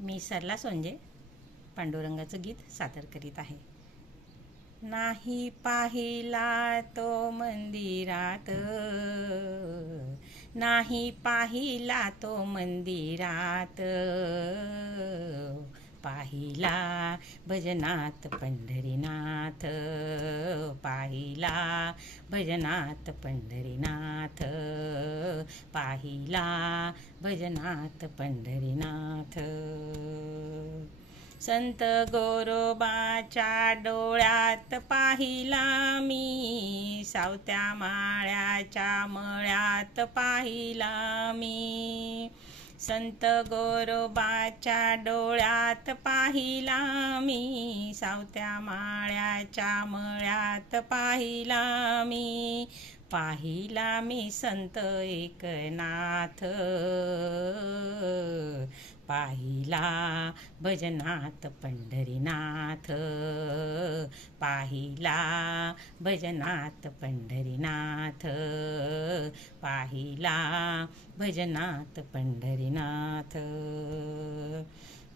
मी सरला सोंजे पांडुरंगाचं गीत सादर करीत आहे. नाही पाहिला तो मंदिरात नाही पाहिला तो मंदिरात पाहिला भजनात पंढरीनाथ. पाहिला भजनात पंढरीनाथ. पाहिला भजनात पंढरीनाथ. संत गोरोबाच्या डोळ्यात पाहिला मी सावत्या माळ्याच्या मळ्यात पाहिला मी. संत गोरोबाच्या डोळ्यात पाहिला मी. सावत्या माळ्याच्या मळ्यात पाहिला मी. पाहिला मी संत एकनाथ. पाहिला भजनात पंढरीनाथ. पाहिला भजनात पंढरीनाथ. पाहिला भजनात पंढरीनाथ.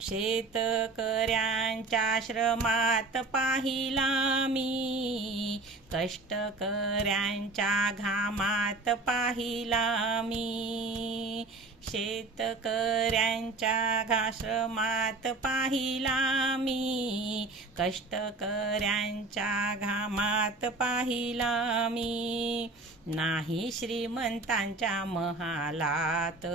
शेतकऱ्यांच्या श्रमात पाहिला मी. कष्टकऱ्यांच्या घामात पाहिला मी. शेतकऱ्यांच्या घाश्रमात पाहिला मी. कष्टकऱ्यांच्या घामात पाहिला मी. नाही श्रीमंतांच्या महालात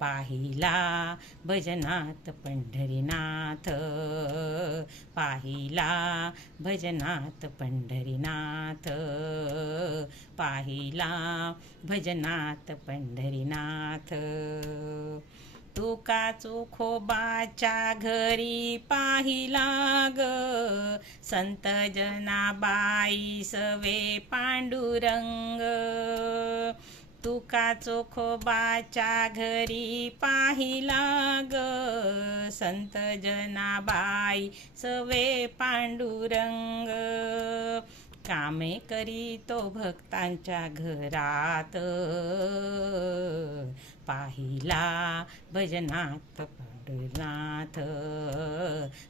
पाहिला भजनात पंढरीनाथ. पाहिला भजनात पंढरीनाथ. पाहिला भजनात पंढरीनाथ. तुका चोखोबाच्या घरी पाहिला ग? संत जनाबाई सवे पांडुरंग. तुका चोखोबाच्या घरी पाहिला ग संत जनाबाई सवे पांडुरंग. कामे करीतो भक्तांच्या घरात. पाहिला भजनात पंढरीनाथ.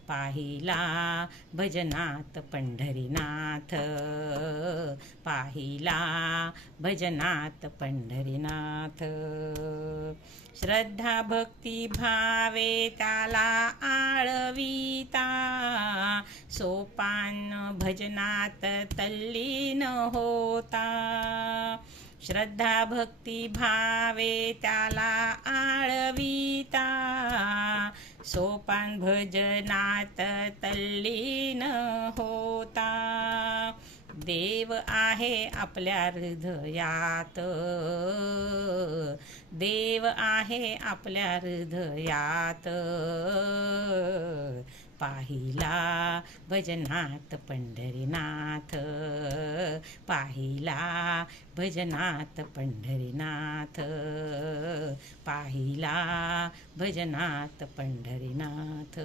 पाहिला भजनात पंढरीनाथ. पाहिला भजनात पंढरीनाथ. श्रद्धा भक्ती भावे त्याला आळविता. सोपान भजनात तल्लीन होता. श्रद्धा भक्ती भावे त्याला आळविता. सोपान भजनात तल्लीन होता. देव आहे आपल्या हृदयात. देव आहे आपल्या हृदयात. पाहिला भजनात पंढरीनाथ. पाहिला भजनात पंढरीनाथ. पाहिला भजनात पंढरीनाथ.